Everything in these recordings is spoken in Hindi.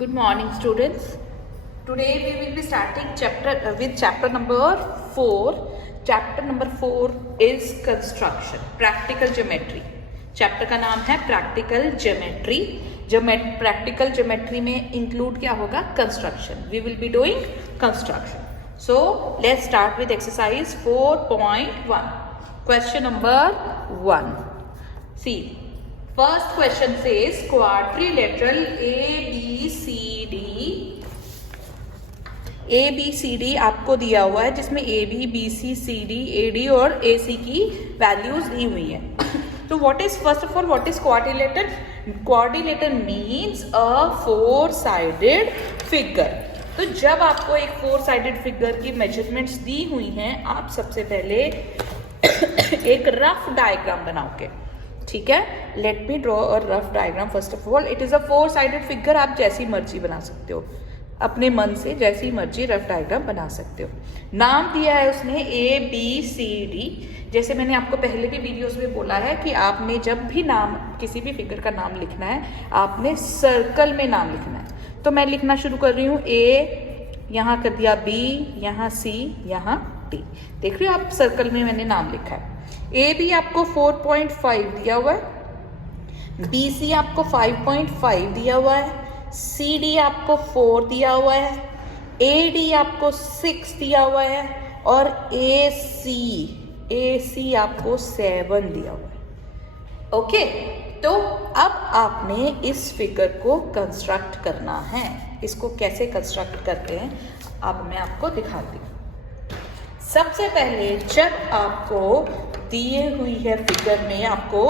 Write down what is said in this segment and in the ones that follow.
Good morning, students. Today we will be starting chapter number 4. Chapter number 4 is construction, practical geometry. Chapter का नाम है प्रैक्टिकल ज्योमेट्री. प्रैक्टिकल ज्योमेट्री में इंक्लूड क्या होगा? Construction. We will be doing construction. So let's start with exercise 4.1. Question number 1. See, first question says quadrilateral ABCD आपको दिया हुआ है, जिसमें AB, BC, CD, AD और AC की वैल्यूज दी हुई है. तो what is first of all what is quadrilateral? Quadrilateral means a four sided figure. तो जब आपको एक फोर साइडेड फिगर की मेजरमेंट्स दी हुई हैं, आप सबसे पहले एक रफ डायग्राम बनाओगे. ठीक है, let me draw a rough diagram. First of all it is a four sided figure. आप जैसी मर्जी बना सकते हो, अपने मन से जैसी मर्जी रफ डायग्राम बना सकते हो. नाम दिया है उसने ABCD. जैसे मैंने आपको पहले भी वीडियोस में बोला है कि आपने जब भी नाम किसी भी फिगर का नाम लिखना है, आपने सर्कल में नाम लिखना है. तो मैं लिखना शुरू कर रही हूँ. A यहाँ कर दिया, B यहाँ, C यहाँ, D. देख रहे हो आप, सर्कल में मैंने नाम लिखा है. AB आपको 4.5 दिया हुआ है, BC आपको 5.5 दिया हुआ है, CD आपको 4 दिया हुआ है, AD आपको 6 दिया हुआ है और AC आपको 7 दिया हुआ है. ओके, तो अब आपने इस फिगर को कंस्ट्रक्ट करना है. इसको कैसे कंस्ट्रक्ट करते हैं अब मैं आपको दिखाती हूँ. सबसे पहले जब आपको दिए हुई है फिगर में आपको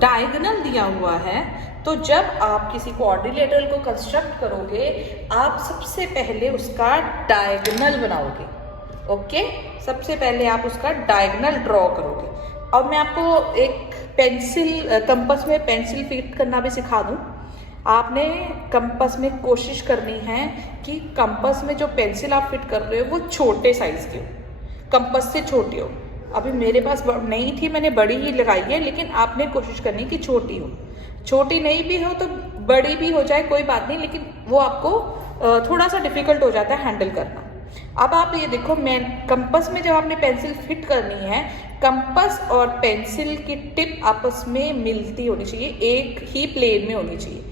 डायगोनल दिया हुआ है, तो जब आप किसी क्वाड्रिलेटरल को कंस्ट्रक्ट करोगे, आप सबसे पहले उसका डायगोनल बनाओगे. ओके, सबसे पहले आप उसका डायगोनल ड्रॉ करोगे. और मैं आपको एक पेंसिल, कंपास में पेंसिल फिट करना भी सिखा दूं. आपने कंपास में कोशिश करनी है कि कंपास में जो पेंसिल आप फिट कर रहे हो वो छोटे साइज की हो, कंपास से छोटी हो. अभी मेरे पास नहीं थी, मैंने बड़ी ही लगाई है, लेकिन आपने कोशिश करनी कि छोटी हो. छोटी नहीं भी हो तो बड़ी भी हो जाए, कोई बात नहीं, लेकिन वो आपको थोड़ा सा डिफिकल्ट हो जाता है हैंडल करना. अब आप ये देखो, मैं कंपास में जब आपने पेंसिल फिट करनी है, कंपास और पेंसिल की टिप आपस में मिलती होनी चाहिए, एक ही प्लेन में होनी चाहिए,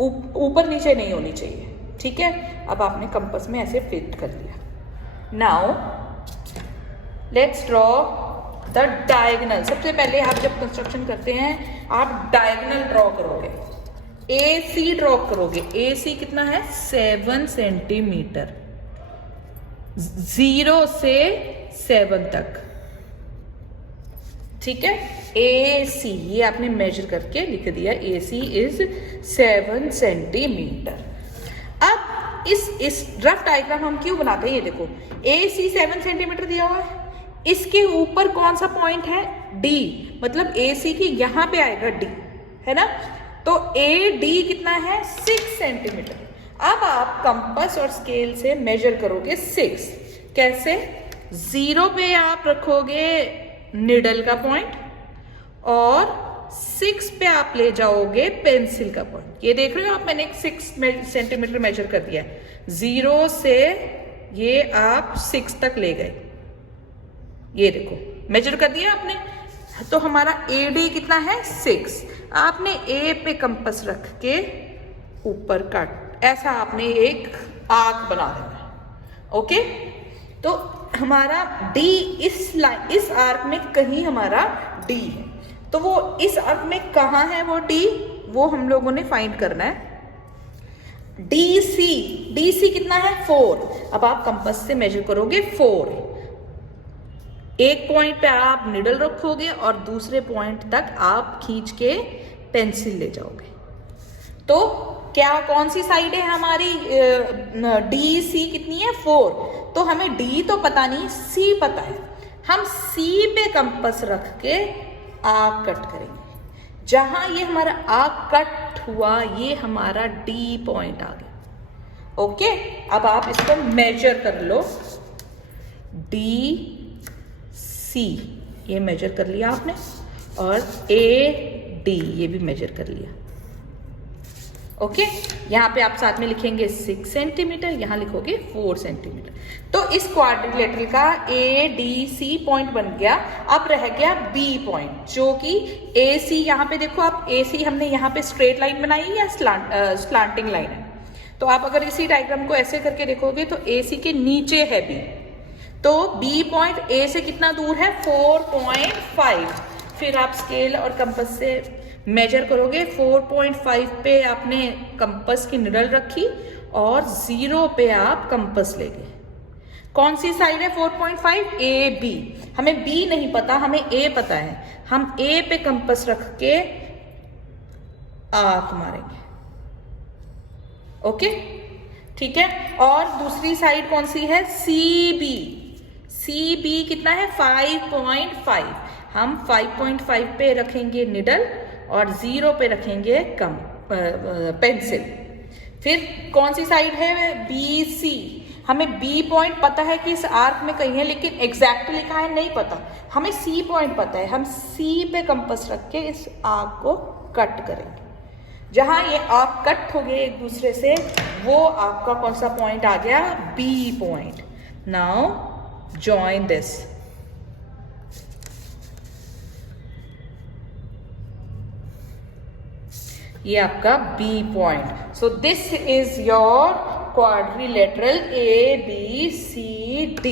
ऊपर नीचे नहीं होनी चाहिए. ठीक है, अब आपने कंपास में ऐसे फिट कर लिया. Now let's draw the diagonal. सबसे पहले आप जब कंस्ट्रक्शन करते हैं, आप डायगोनल ड्रॉ करोगे. AC ड्रॉ करोगे. AC कितना है? 7 सेंटीमीटर, 0 से 7 तक. ठीक है, AC ये आपने मेजर करके लिख दिया. AC is 7 centimetre. अब इस रफ डायग्राम हम क्यों बनाते हैं? ये देखो, AC 7 सेंटीमीटर दिया हुआ है, इसके ऊपर कौन सा पॉइंट है? D. मतलब AC की यहां पे आएगा D, है ना. तो AD कितना है? 6 सेंटीमीटर. अब आप कंपास और स्केल से मेजर करोगे 6. कैसे? 0 पे आप रखोगे निडल का पॉइंट और 6 पे आप ले जाओगे पेंसिल का पॉइंट. ये देख रहे हो आप, मैंने 6 सेंटीमीटर मेजर कर दिया. 0 से ये आप 6 तक ले गए. ये देखो, मेजर कर दिया आपने. तो हमारा AD कितना है? 6. आपने A पे कंपास रख के ऊपर काट, ऐसा आपने एक आर्क बना देना है. ओके, तो हमारा D इस आर्क में कहीं हमारा D है. तो वो इस आर्क में कहाँ है वो D? वो हम लोगों ने फाइंड करना है. DC कितना है? 4. अब आप कंपास से मेजर करोगे 4. एक पॉइंट पे आप निडल रखोगे और दूसरे पॉइंट तक आप खींच के पेंसिल ले जाओगे. तो क्या कौन सी साइड है हमारी? DC कितनी है? 4. तो हमें D तो पता नहीं, C पता है. हम C पे कंपास रख के आर्क कट करेंगे. जहां ये हमारा आर्क कट हुआ, ये हमारा D पॉइंट आ गया. ओके, अब आप इसको मेजर कर लो. DC ये मेजर कर लिया आपने, और AD ये भी मेजर कर लिया. ओके, यहाँ पे आप साथ में लिखेंगे 6 सेंटीमीटर, यहाँ लिखोगे 4 सेंटीमीटर। तो इस क्वाड्रिलेटरल का ADC पॉइंट बन गया। अब रह गया B पॉइंट, जो कि AC, यहाँ पे देखो आप, AC हमने यहाँ पे स्ट्रेट लाइन बनाई या स्लांटिंग लाइन है। तो आप अगर इसी डायग्राम को ऐसे करके देखोगे तो AC के नीचे है B, तो B पॉइंट A से कितना दूर है, 4.5। फिर आप स्केल और कंपास से मेजर करोगे। 4.5 पे आपने कंपास की निडल रखी और 0 पे आप कंपास ले गए। कौन सी साइड है 4.5? AB। हमें B नहीं पता, हमें A पता है। हम A पे कंपास रख के आर्क मारेंगे। ओके, ठीक है। और दूसरी साइड कौन सी है? CB। CB कितना है? 5.5। हम 5.5 पे रखेंगे निडल और 0 पे रखेंगे पेंसिल। फिर कौन सी साइड है? BC। हमें B पॉइंट पता है कि इस आर्क में कहीं है, लेकिन एग्जैक्ट लिखा है नहीं पता। हमें C पॉइंट पता है, हम C पे कंपास रख के इस आर्क को कट करेंगे। जहां ये आर्क कट हो गए एक दूसरे से, वो आपका कौन सा पॉइंट आ गया? B point. Now join this. ये आपका B point. So this is your quadrilateral ABCD।